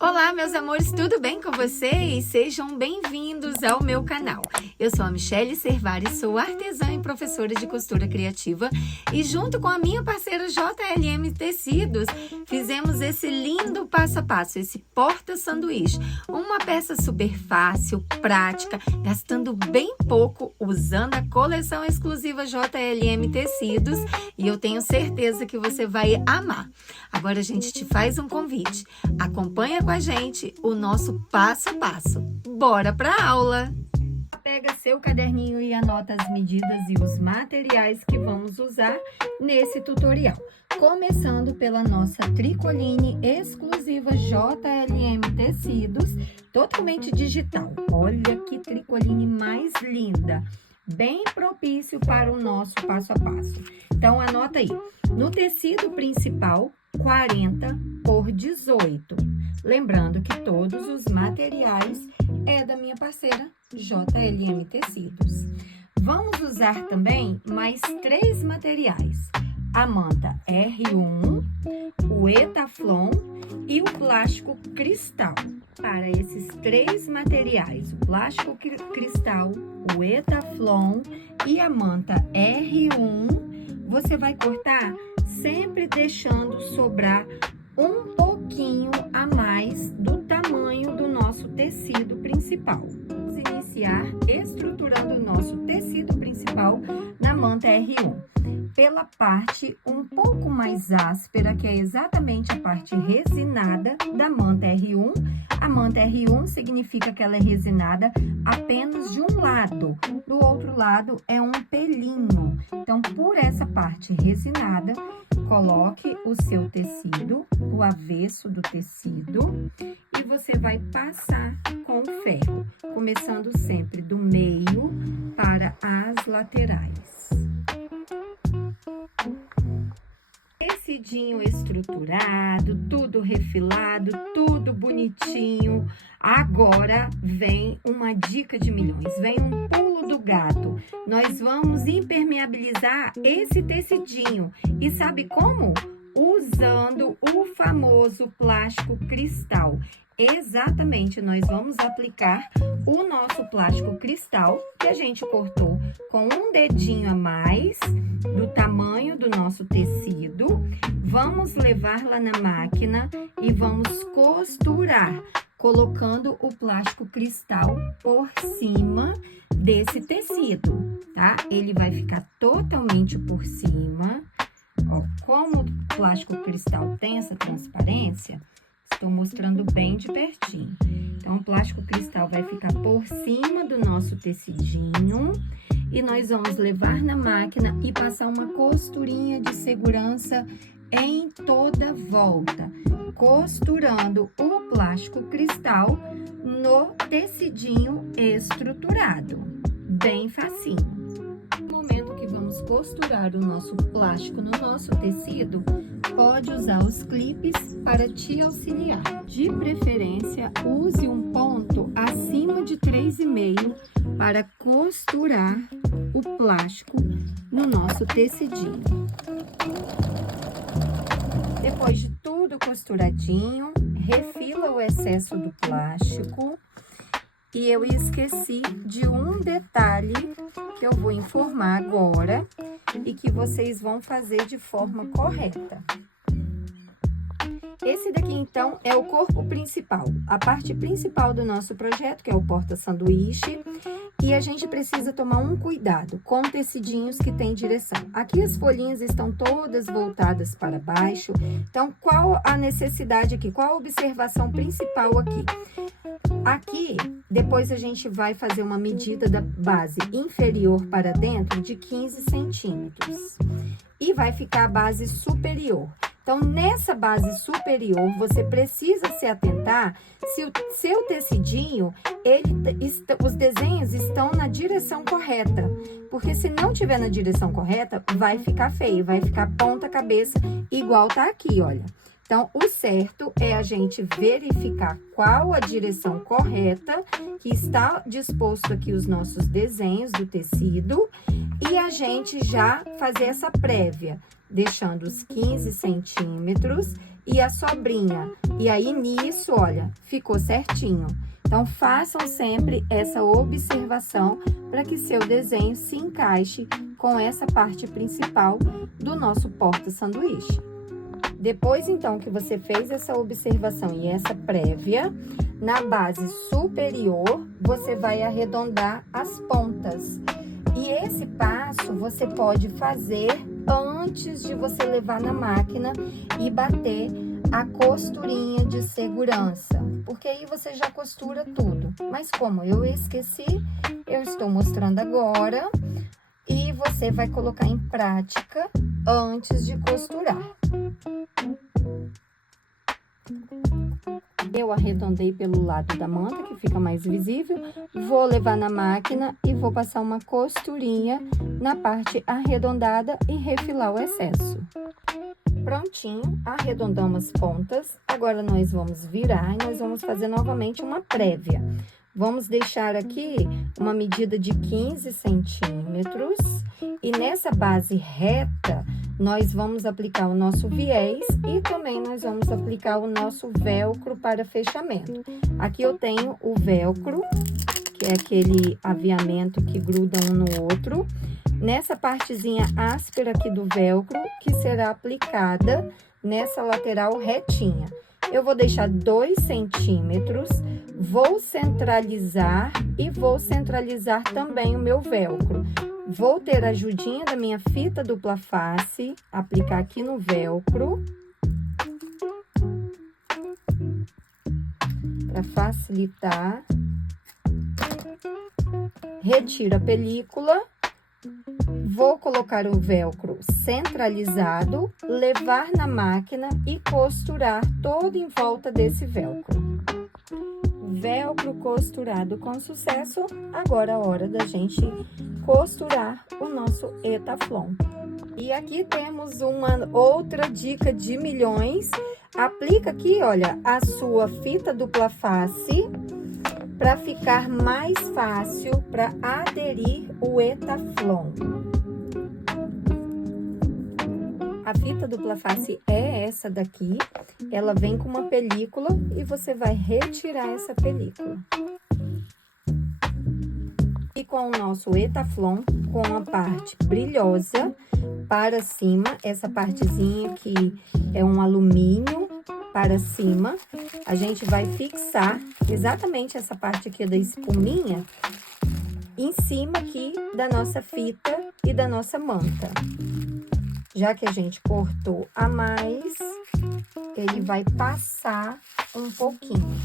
Olá, meus amores, tudo bem com vocês? Sejam bem-vindos ao meu canal. Eu sou a Michele Servari, sou artesã e professora de costura criativa e junto com a minha parceira JLM Tecidos, fizemos esse lindo passo a passo, esse porta-sanduíche. Uma peça super fácil, prática, gastando bem pouco, usando a coleção exclusiva JLM Tecidos e eu tenho certeza que você vai amar. Agora a gente te faz um convite. Acompanha com a gente o nosso passo a passo. Bora para a aula! Pega seu caderninho e anota as medidas e os materiais que vamos usar nesse tutorial. Começando pela nossa tricoline exclusiva JLM Tecidos, totalmente digital. Olha que tricoline mais linda! Bem propício para o nosso passo a passo. Então, anota aí. No tecido principal, 40 por 18. Lembrando que todos os materiais é da minha parceira JLM Tecidos. Vamos usar também mais 3 materiais. A manta R1, o Etaflon e o plástico cristal. Para esses 3 materiais, o plástico cristal, o Etaflon e a manta R1, você vai cortar sempre deixando sobrar um pouquinho a mais do tamanho do nosso tecido principal. Vamos iniciar estruturando o nosso tecido principal na manta R1. Pela parte um pouco mais áspera, que é exatamente a parte resinada da manta R1. A manta R1 significa que ela é resinada apenas de um lado, do outro lado é um pelinho. Então, por essa parte resinada, coloque o seu tecido, o avesso do tecido, e você vai passar com o ferro, começando sempre do meio para as laterais. Tecidinho estruturado, tudo refilado, tudo bonitinho. Agora vem uma dica de milhões, vem um pulo do gato. Nós vamos impermeabilizar esse tecidinho. E sabe como? Usando o famoso plástico cristal. Exatamente, nós vamos aplicar o nosso plástico cristal, que a gente cortou com um dedinho a mais do tamanho do nosso tecido. Vamos levar lá na máquina e vamos costurar, colocando o plástico cristal por cima desse tecido, tá? Ele vai ficar totalmente por cima. Ó, como o plástico cristal tem essa transparência, estou mostrando bem de pertinho. Então, o plástico cristal vai ficar por cima do nosso tecidinho e nós vamos levar na máquina e passar uma costurinha de segurança em toda volta, costurando o plástico cristal no tecidinho estruturado. Bem facinho. No momento que vamos costurar o nosso plástico no nosso tecido, pode usar os clipes para te auxiliar. De preferência, use um ponto acima de 3,5 para costurar o plástico no nosso tecidinho. Depois de tudo costuradinho, refila o excesso do plástico. E eu esqueci de um detalhe que eu vou informar agora e que vocês vão fazer de forma correta. Esse daqui, então, é o corpo principal, a parte principal do nosso projeto, que é o porta-sanduíche. E a gente precisa tomar um cuidado com tecidinhos que tem direção. Aqui as folhinhas estão todas voltadas para baixo. Então, qual a necessidade aqui? Qual a observação principal aqui? Aqui, depois a gente vai fazer uma medida da base inferior para dentro de 15 centímetros. E vai ficar a base superior. Então, nessa base superior, você precisa se atentar se o seu tecidinho, os desenhos estão na direção correta. Porque se não tiver na direção correta, vai ficar feio, vai ficar ponta cabeça igual tá aqui, olha. Então, o certo é a gente verificar qual a direção correta que está disposto aqui os nossos desenhos do tecido e a gente já fazer essa prévia, deixando os 15 centímetros e a sobrinha. E aí, nisso, olha, ficou certinho. Então, façam sempre essa observação para que seu desenho se encaixe com essa parte principal do nosso porta-sanduíche. Depois, então, que você fez essa observação e essa prévia, na base superior, você vai arredondar as pontas. E esse passo você pode fazer antes de você levar na máquina e bater a costurinha de segurança, porque aí você já costura tudo. Mas como eu esqueci, eu estou mostrando agora e você vai colocar em prática antes de costurar. Eu arredondei pelo lado da manta, que fica mais visível. Vou levar na máquina e vou passar uma costurinha na parte arredondada e refilar o excesso. Prontinho, arredondamos as pontas. Agora, nós vamos virar e nós vamos fazer novamente uma prévia. Vamos deixar aqui uma medida de 15 centímetros. E nessa base reta, nós vamos aplicar o nosso viés e também nós vamos aplicar o nosso velcro para fechamento. Aqui eu tenho o velcro, que é aquele aviamento que gruda um no outro. Nessa partezinha áspera aqui do velcro, que será aplicada nessa lateral retinha. Eu vou deixar 2 centímetros, vou centralizar e vou centralizar também o meu velcro. Vou ter a ajudinha da minha fita dupla face, aplicar aqui no velcro, para facilitar. Retiro a película, vou colocar o velcro centralizado, levar na máquina e costurar todo em volta desse velcro. Velcro costurado com sucesso, agora é a hora da gente costurar o nosso Etaflon. E aqui temos uma outra dica de milhões. Aplica aqui, olha, a sua fita dupla face para ficar mais fácil para aderir o Etaflon. A fita dupla face é essa daqui, ela vem com uma película e você vai retirar essa película. E com o nosso Etaflon, com a parte brilhosa para cima, essa partezinha que é um alumínio para cima, a gente vai fixar exatamente essa parte aqui da espuminha em cima aqui da nossa fita e da nossa manta. Já que a gente cortou a mais, ele vai passar um pouquinho.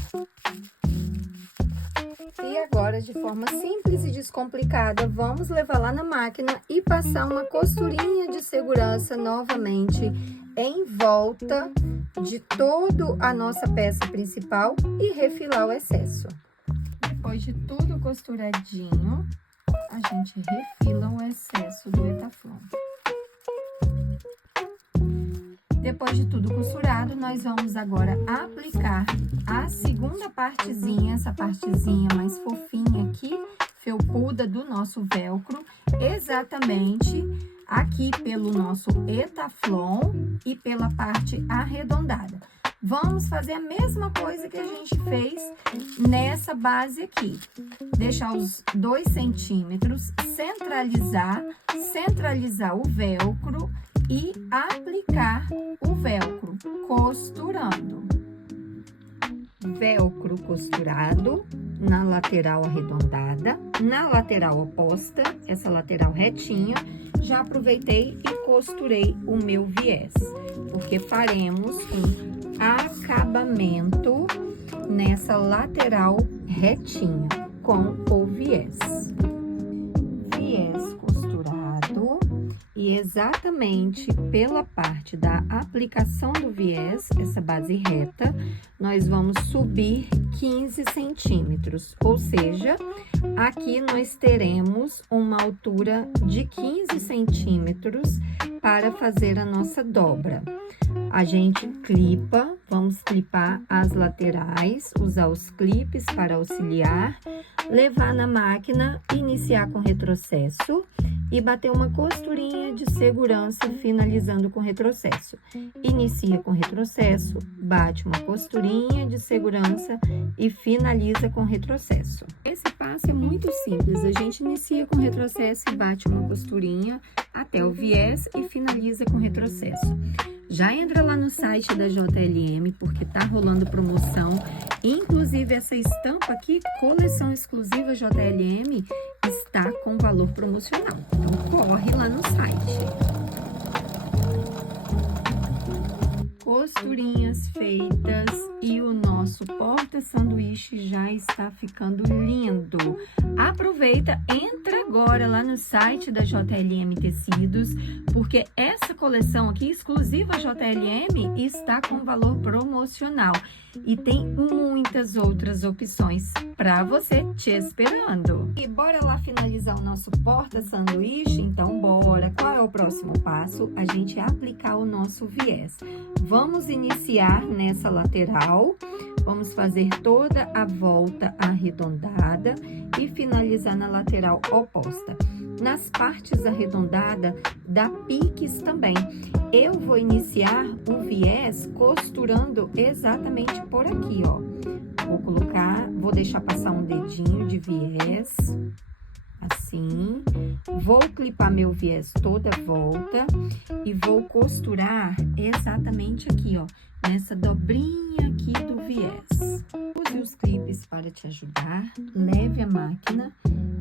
E agora, de forma simples e descomplicada, vamos levar lá na máquina e passar uma costurinha de segurança novamente em volta de toda a nossa peça principal e refilar o excesso. Depois de tudo costuradinho, a gente refila o excesso do Etaflon. Depois de tudo costurado, nós vamos agora aplicar a segunda partezinha, essa partezinha mais fofinha aqui, felpuda do nosso velcro, exatamente aqui pelo nosso Etaflon e pela parte arredondada. Vamos fazer a mesma coisa que a gente fez nessa base aqui. Deixar os 2 centímetros, centralizar o velcro e aplicar o velcro, costurando. Velcro costurado na lateral arredondada, na lateral oposta, essa lateral retinha, já aproveitei e costurei o meu viés, porque faremos um acabamento nessa lateral retinha com o viés. Viés costurado e exatamente pela parte da aplicação do viés, essa base reta, nós vamos subir 15 centímetros, ou seja, aqui nós teremos uma altura de 15 centímetros para fazer a nossa dobra. A gente clipa, Vamos clipar as laterais, usar os clipes para auxiliar, levar na máquina, iniciar com retrocesso e bater uma costurinha de segurança, finalizando com retrocesso. Inicia com retrocesso, bate uma costurinha de segurança e finaliza com retrocesso. Esse passo é muito simples, a gente inicia com retrocesso e bate uma costurinha até o viés e finaliza com retrocesso. Já entra lá no site da JLM, porque tá rolando promoção. Inclusive, essa estampa aqui, coleção exclusiva JLM, está com valor promocional. Então, corre lá no site. Costurinhas feitas e o nosso porta-sanduíche já está ficando lindo. Aproveita, entra agora lá no site da JLM Tecidos, porque essa coleção aqui, exclusiva JLM, está com valor promocional. E tem muitas outras opções para você te esperando. E bora lá finalizar o nosso porta-sanduíche? Então, bora! Qual é o próximo passo? A gente aplicar o nosso viés. Vamos iniciar nessa lateral, vamos fazer toda a volta arredondada e finalizar na lateral oposta. Nas partes arredondadas, dá piques também. Eu vou iniciar o viés costurando exatamente por aqui, ó. Vou deixar passar um dedinho de viés, assim. Vou clipar meu viés toda a volta e vou costurar exatamente aqui, ó, nessa dobrinha aqui do viés. Use os clipes para te ajudar, leve a máquina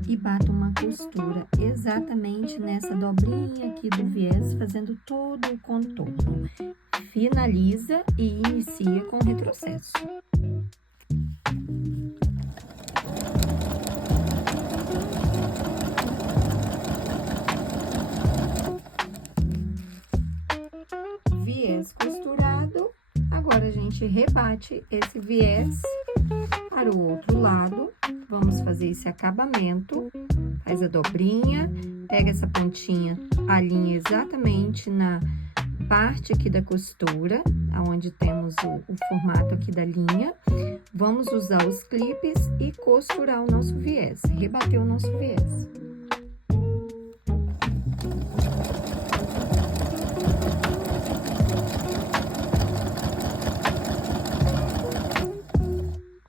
e bata uma costura exatamente nessa dobrinha aqui do viés, fazendo todo o contorno. Finaliza e inicia com retrocesso. Viés costurado, agora a gente rebate esse viés para o outro lado. Vamos fazer esse acabamento, faz a dobrinha, pega essa pontinha, alinha exatamente na parte aqui da costura, aonde temos o formato aqui da linha. Vamos usar os clipes e costurar o nosso viés, rebater o nosso viés.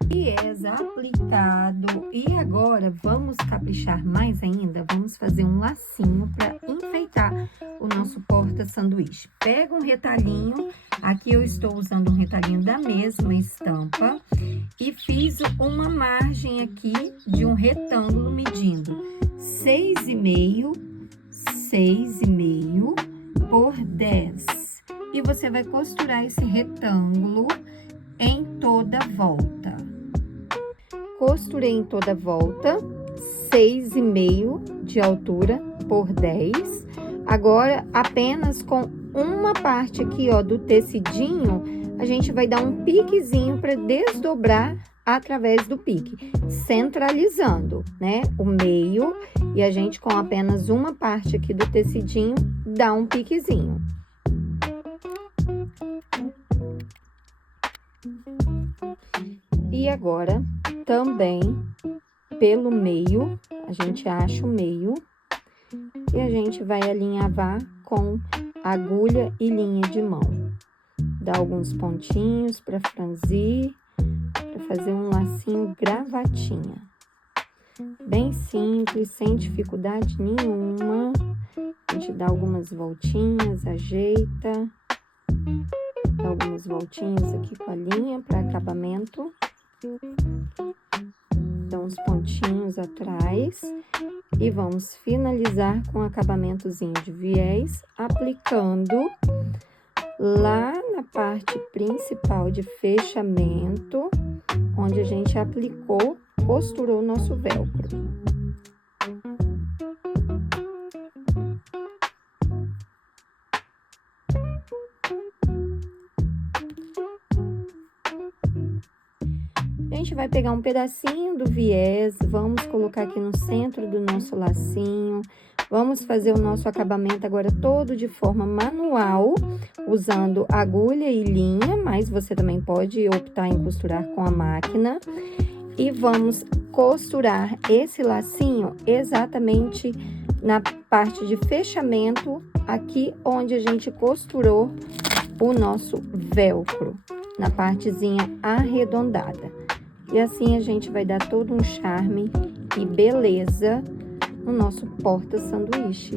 Viés aplicado. E agora, vamos caprichar mais ainda? Vamos fazer um lacinho para enfeitar o nosso porta-sanduíche. Pega um retalhinho, aqui eu estou usando um retalhinho da mesma estampa e fiz uma margem aqui de um retângulo medindo 6,5 por 10. E você vai costurar esse retângulo em toda a volta. Costurei em toda a volta, 6,5 de altura por 10. Agora, apenas com uma parte aqui, ó, do tecidinho, a gente vai dar um piquezinho para desdobrar através do pique, centralizando, né, o meio, e a gente com apenas uma parte aqui do tecidinho, dá um piquezinho. E agora, também, pelo meio, a gente acha o meio e a gente vai alinhavar com agulha e linha de mão. Dá alguns pontinhos para franzir, para fazer um lacinho gravatinha. Bem simples, sem dificuldade nenhuma. A gente dá algumas voltinhas, ajeita. Dá algumas voltinhas aqui com a linha para acabamento. Dá uns pontinhos atrás e vamos finalizar com acabamentozinho de viés, aplicando lá na parte principal de fechamento, onde a gente aplicou, costurou o nosso velcro. A gente vai pegar um pedacinho do viés, vamos colocar aqui no centro do nosso lacinho, Vamos fazer o nosso acabamento agora todo de forma manual, usando agulha e linha, mas você também pode optar em costurar com a máquina. E vamos costurar esse lacinho exatamente na parte de fechamento, aqui onde a gente costurou o nosso velcro, na partezinha arredondada. E assim a gente vai dar todo um charme e beleza no nosso porta-sanduíche.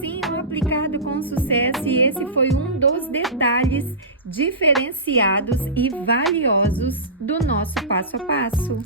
Sim, aplicado com sucesso, e esse foi um dos detalhes diferenciados e valiosos do nosso passo a passo.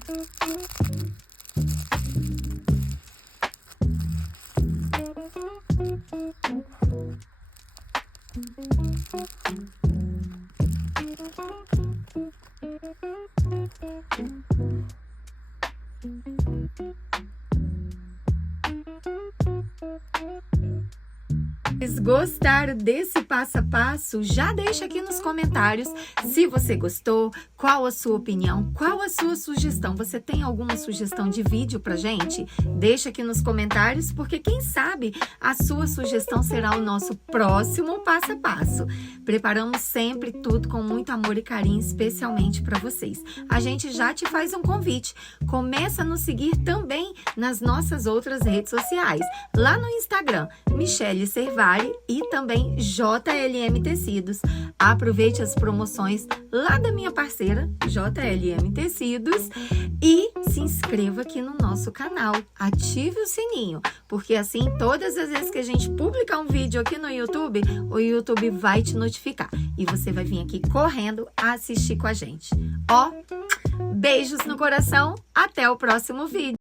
Gostaram desse passo a passo? Já deixa aqui nos comentários se você gostou, qual a sua opinião, qual a sua sugestão. Você tem alguma sugestão de vídeo pra gente? Deixa aqui nos comentários, porque quem sabe a sua sugestão será o nosso próximo passo a passo. Preparamos sempre tudo com muito amor e carinho, especialmente para vocês. A gente já te faz um convite. Começa a nos seguir também nas nossas outras redes sociais. Lá no Instagram, Michelle Servari, e também JLM Tecidos. Aproveite as promoções lá da minha parceira, JLM Tecidos, e se inscreva aqui no nosso canal. Ative o sininho, porque assim, todas as vezes que a gente publicar um vídeo aqui no YouTube, o YouTube vai te notificar. E você vai vir aqui correndo a assistir com a gente. Ó, beijos no coração, até o próximo vídeo.